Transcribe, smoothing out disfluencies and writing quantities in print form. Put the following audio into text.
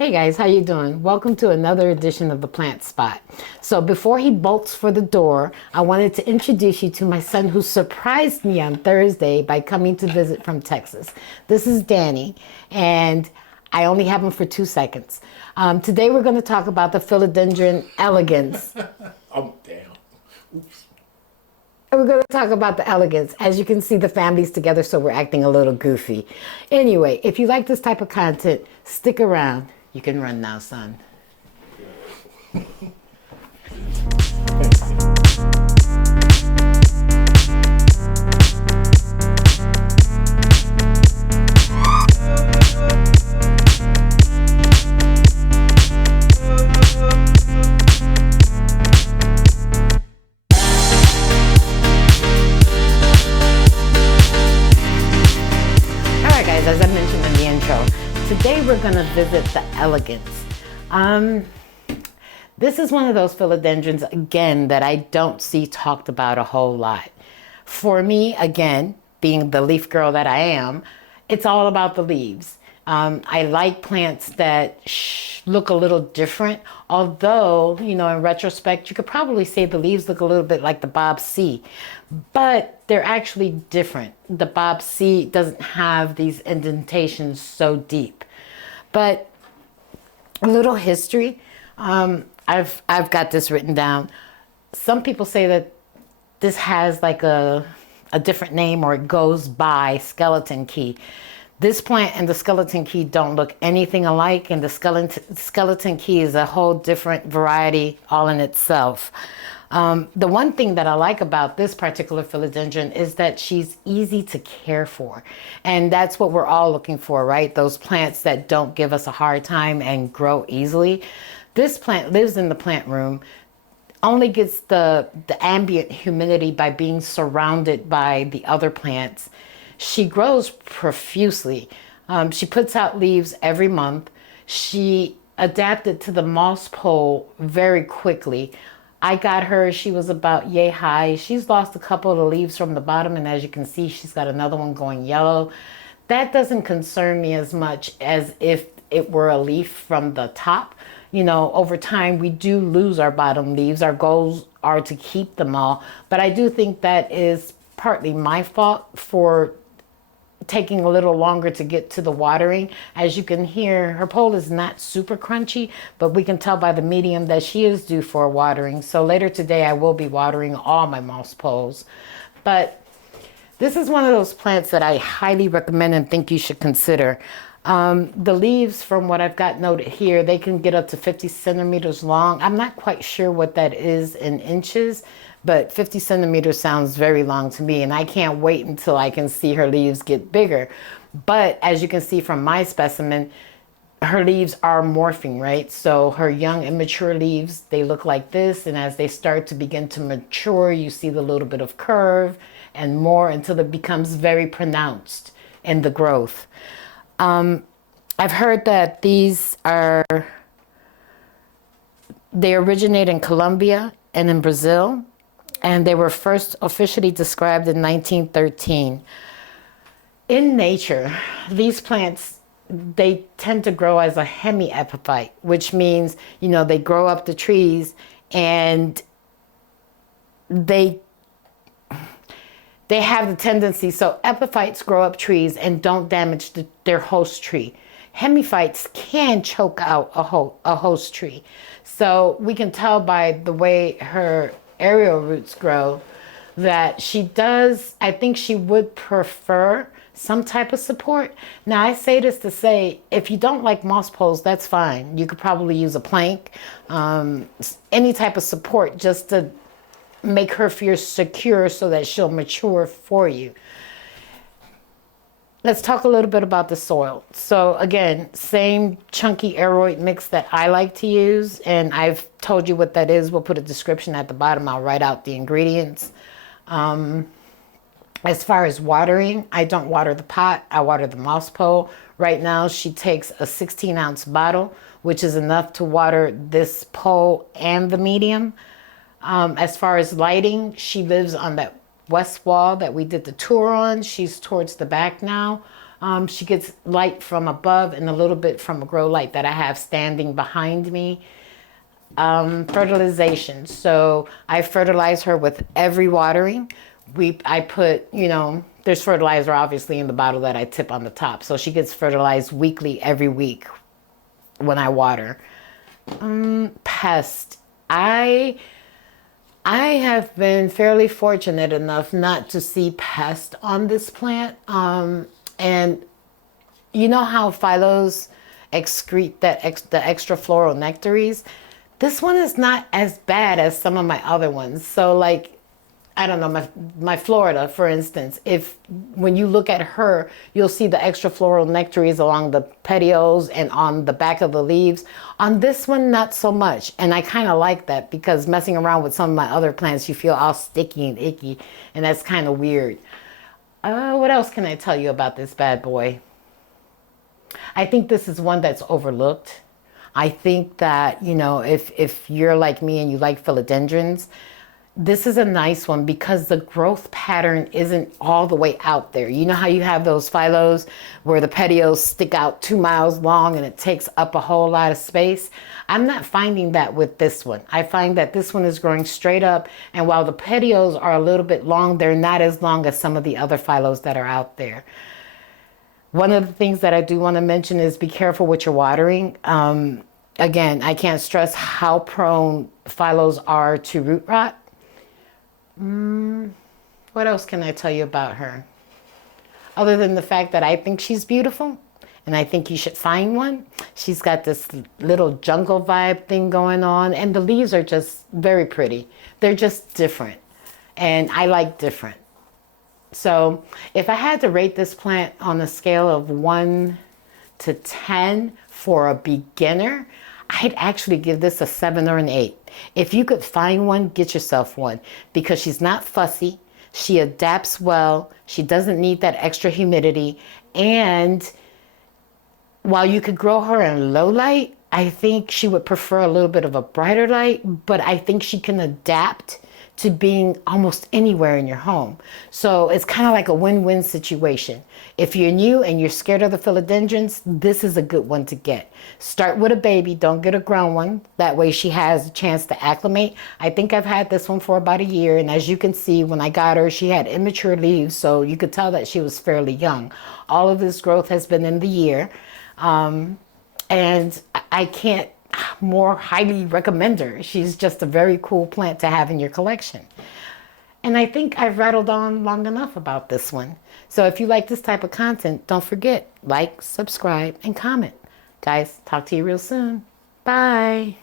Hey guys, how you doing? Welcome to another edition of the Plant Spot. So before he bolts for the door, I wanted to introduce you to my son who surprised me on Thursday by coming to visit from Texas. This is Danny, and I only have him for 2 seconds. Today we're going to talk about the Philodendron Elegans. Oh, damn. Oops. We're going to talk about the elegance. As you can see, the family's together, so we're acting a little goofy. Anyway, if you like this type of content, stick around. You can run now, son. As I mentioned in the intro, today we're going to visit the elegance. This is one of those philodendrons, again, that I don't see talked about a whole lot. For me, again, being the leaf girl that I am, it's all about the leaves. I like plants that look a little different, although, in retrospect, you could probably say the leaves look a little bit like the Bob C, but they're actually different. The Bob C doesn't have these indentations so deep. But a little history, I've got this written down. Some people say that this has like a different name, or it goes by skeleton key. This plant and the skeleton key don't look anything alike, and the skeleton key is a whole different variety all in itself. The one thing that I like about this particular philodendron is that she's easy to care for. And that's what we're all looking for, right? Those plants that don't give us a hard time and grow easily. This plant lives in the plant room, only gets the ambient humidity by being surrounded by the other plants. She grows profusely. She puts out leaves every month. She adapted to the moss pole very quickly. I got her, she was about yay high. She's lost a couple of the leaves from the bottom, and as you can see, she's got another one going yellow. That doesn't concern me as much as if it were a leaf from the top. Over time, we do lose our bottom leaves. Our goals are to keep them all, but I do think that is partly my fault for taking a little longer to get to the watering. As you can hear, her pole is not super crunchy, but we can tell by the medium that she is due for watering. So later today, I will be watering all my moss poles. But this is one of those plants that I highly recommend and think you should consider. The leaves, from what I've got noted here, they can get up to 50 centimeters long. I'm not quite sure what that is in inches, but 50 centimeters sounds very long to me, and I can't wait until I can see her leaves get bigger. But as you can see from my specimen, her leaves are morphing, right? So her young immature leaves, they look like this, and as they start to begin to mature, you see the little bit of curve and more until it becomes very pronounced in the growth. I've heard that they originate in Colombia and in Brazil, and they were first officially described in 1913. In nature, these plants, they tend to grow as a hemiepiphyte, which means, they grow up the trees and they have the tendency, so epiphytes grow up trees and don't damage their host tree. Hemiphytes can choke out a host tree. So we can tell by the way her aerial roots grow that I think she would prefer some type of support. Now, I say this to say, if you don't like moss poles, that's fine. You could probably use a plank, any type of support just to make her feel secure so that she'll mature for you. Let's talk a little bit about the soil. So again, same chunky aeroid mix that I like to use, and I've told you what that is. We'll put a description at the bottom. I'll write out the ingredients. As far as watering, I don't water the pot. I water the moss pole. Right now, she takes a 16-ounce bottle, which is enough to water this pole and the medium. As far as lighting, she lives on that west wall that we did the tour on. She's towards the back now. She gets light from above and a little bit from a grow light that I have standing behind me. Fertilization. So I fertilize her with every watering. I put, there's fertilizer obviously in the bottle that I tip on the top. So she gets fertilized weekly, every week when I water. Pest. I have been fairly fortunate enough not to see pest on this plant. And you know how phylos excrete the extra floral nectaries? This one is not as bad as some of my other ones. So like, I don't know, my Florida, for instance, when you look at her, you'll see the extra floral nectaries along the petioles and on the back of the leaves. On this one, not so much. And I kind of like that because messing around with some of my other plants, you feel all sticky and icky, and that's kind of weird. What else can I tell you about this bad boy? I think this is one that's overlooked. I think that, if you're like me and you like philodendrons, this is a nice one because the growth pattern isn't all the way out there. You know how you have those phylos where the petioles stick out 2 miles long and it takes up a whole lot of space? I'm not finding that with this one. I find that this one is growing straight up, and while the petioles are a little bit long, they're not as long as some of the other phylos that are out there. One of the things that I do want to mention is be careful with your watering. Again, I can't stress how prone phylos are to root rot. What else can I tell you about her? Other than the fact that I think she's beautiful and I think you should find one. She's got this little jungle vibe thing going on, and the leaves are just very pretty. They're just different, and I like different. So if I had to rate this plant on a scale of 1 to 10 for a beginner, I'd actually give this a 7 or an 8. If you could find one, get yourself one, because she's not fussy. She adapts well. She doesn't need that extra humidity. And while you could grow her in low light, I think she would prefer a little bit of a brighter light, but I think she can adapt to being almost anywhere in your home. So it's kind of like a win-win situation. If you're new and you're scared of the philodendrons, this is a good one to get. Start with a baby, don't get a grown one. That way she has a chance to acclimate. I think I've had this one for about a year, and as you can see, when I got her, she had immature leaves, so you could tell that she was fairly young. All of this growth has been in the year, and I can't more highly recommend her. She's just a very cool plant to have in your collection. And I think I've rattled on long enough about this one. So if you like this type of content, don't forget, like, subscribe, and comment. Guys, talk to you real soon. Bye.